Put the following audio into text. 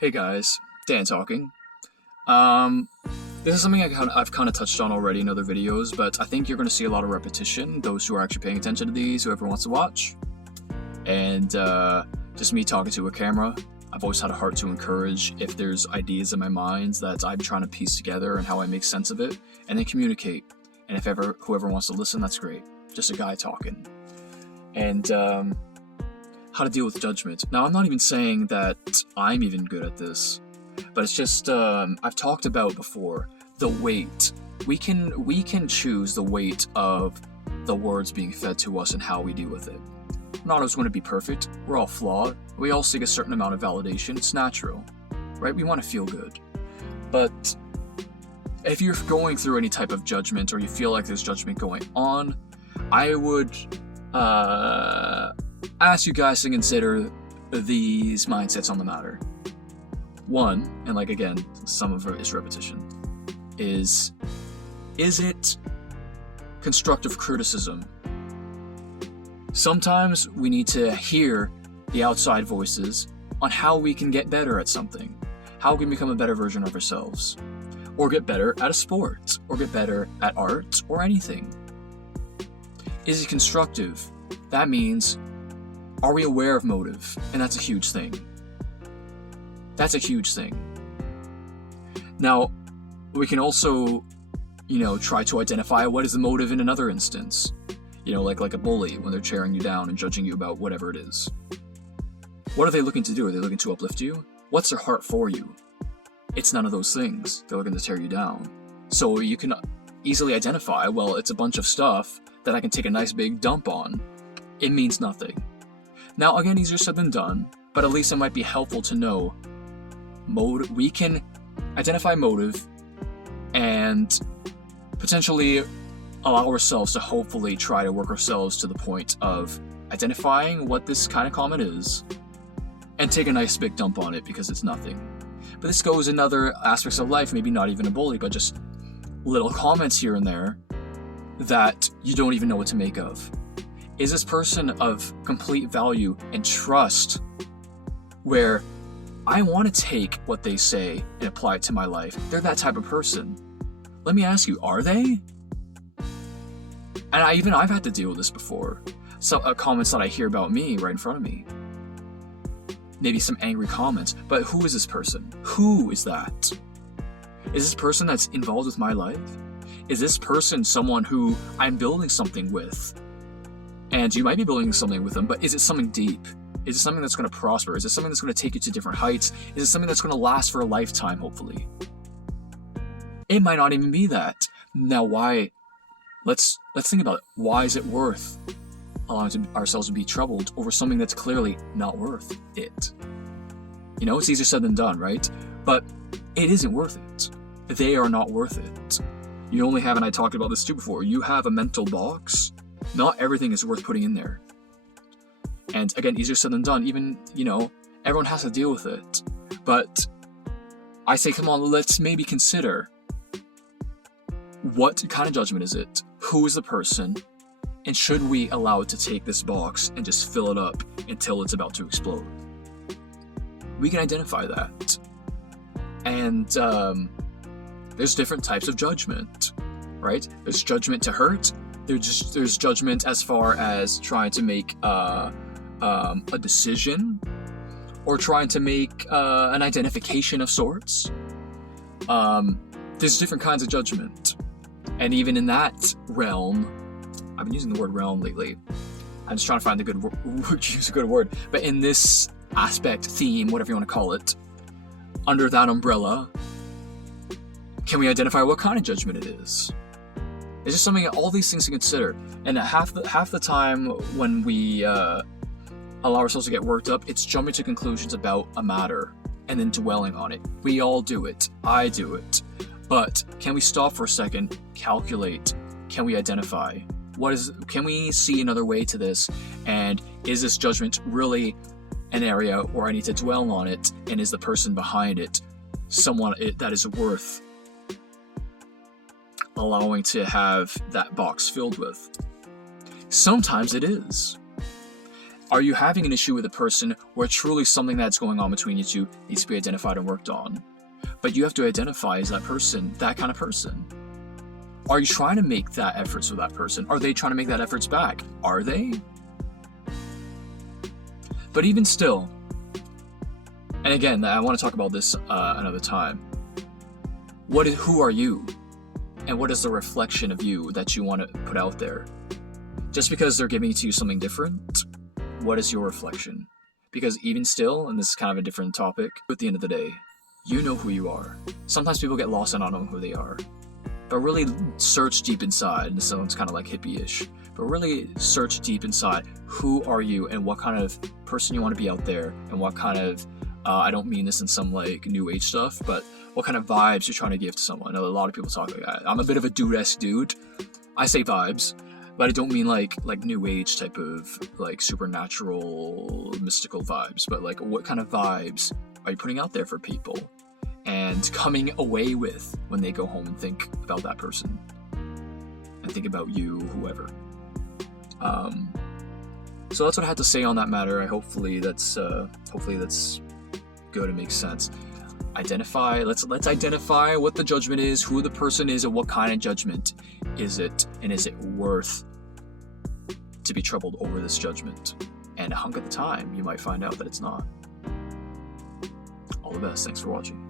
Hey guys, Dan talking. Um, this is something I've kind of touched on already in other videos, but I think you're going to see a lot of repetition. Those who are actually paying attention to these, whoever wants to watch, and just me talking to a camera. I've always had a heart to encourage if there's ideas in my mind that I'm trying to piece together and how I make sense of it, and then communicate. And if ever whoever wants to listen, that's great. Just a guy talking. And how to deal with judgment. Now, I'm not even saying that I'm even good at this, but it's just I've talked about before the weight. We can choose the weight of the words being fed to us and how we deal with it. Not always going to be perfect. We're all flawed. We all seek a certain amount of validation. It's natural, right? We want to feel good. But if you're going through any type of judgment or you feel like there's judgment going on, I would ask you guys to consider these mindsets on the matter. One, and like again, some of it is repetition, is it constructive criticism? Sometimes we need to hear the outside voices on how we can get better at something, how we can become a better version of ourselves, or get better at a sport, or get better at art, or anything. Is it constructive? That means, are we aware of motive? And that's a huge thing. That's a huge thing. Now, we can also, try to identify what is the motive in another instance. Like a bully when they're tearing you down and judging you about whatever it is. What are they looking to do? Are they looking to uplift you? What's their heart for you? It's none of those things. They're looking to tear you down. So you can easily identify, well, it's a bunch of stuff that I can take a nice big dump on. It means nothing. Now, again, easier said than done, but at least it might be helpful to know motive. We can identify motive and potentially allow ourselves to hopefully try to work ourselves to the point of identifying what this kind of comment is and take a nice big dump on it because it's nothing. But this goes in other aspects of life, maybe not even a bully, but just little comments here and there that you don't even know what to make of. Is this person of complete value and trust where I want to take what they say and apply it to my life? They're that type of person. Let me ask you, are they? And I've had to deal with this before. Comments that I hear about me right in front of me. Maybe some angry comments, but who is this person? Who is that? Is this person that's involved with my life? Is this person someone who I'm building something with? And you might be building something with them, but is it something deep? Is it something that's going to prosper? Is it something that's going to take you to different heights? Is it something that's going to last for a lifetime, hopefully? It might not even be that. Now, why? Let's think about it. Why is it worth allowing ourselves to be troubled over something that's clearly not worth it? It's easier said than done, right? But it isn't worth it. They are not worth it. You only have, and I talked about this too before, you have a mental box. Not everything is worth putting in there. And again, easier said than done. Even, everyone has to deal with it. But I say, come on, let's maybe consider what kind of judgment is it? Who is the person? And should we allow it to take this box and just fill it up until it's about to explode? We can identify that. And there's different types of judgment, right? There's judgment to hurt. There's judgment as far as trying to make a decision or trying to make an identification of sorts. There's different kinds of judgment. And even in that realm, I've been using the word realm lately. I'm just trying to find the good word, use a good word. But in this aspect, theme, whatever you want to call it, under that umbrella, can we identify what kind of judgment it is? It's just something, all these things to consider. And half the time when we allow ourselves to get worked up, it's jumping to conclusions about a matter and then dwelling on it. We all do it. I do it. But can we stop for a second, calculate? Can we identify? Can we see another way to this? And is this judgment really an area where I need to dwell on it? And is the person behind it someone that is worth allowing to have that box filled with? Sometimes it is. Are you having an issue with a person where truly something that's going on between you two needs to be identified and worked on? But you have to identify as that person, that kind of person. Are you trying to make that efforts with that person? Are they trying to make that efforts back? Are they? But even still, and again, I want to talk about this another time. Who are you? And what is the reflection of you that you want to put out there? Just because they're giving to you something different, what is your reflection? Because even still, and this is kind of a different topic, at the end of the day, you know who you are. Sometimes people get lost in not knowing who they are. But really search deep inside, and this sounds kind of like hippie-ish, but really search deep inside, who are you and what kind of person you want to be out there, and what kind of, I don't mean this in some like new age stuff, but what kind of vibes you're trying to give to someone. I know a lot of people talk like that. I'm a bit of a dude-esque dude. I say vibes, but I don't mean like new age type of like supernatural, mystical vibes, but like what kind of vibes are you putting out there for people and coming away with when they go home and think about that person and think about you, whoever. So that's what I had to say on that matter. Hopefully that's good and makes sense. Let's identify what the judgment is, who the person is, and what kind of judgment is it, and is it worth to be troubled over this judgment? And a hunk of the time, you might find out that it's not. All the best. Thanks for watching.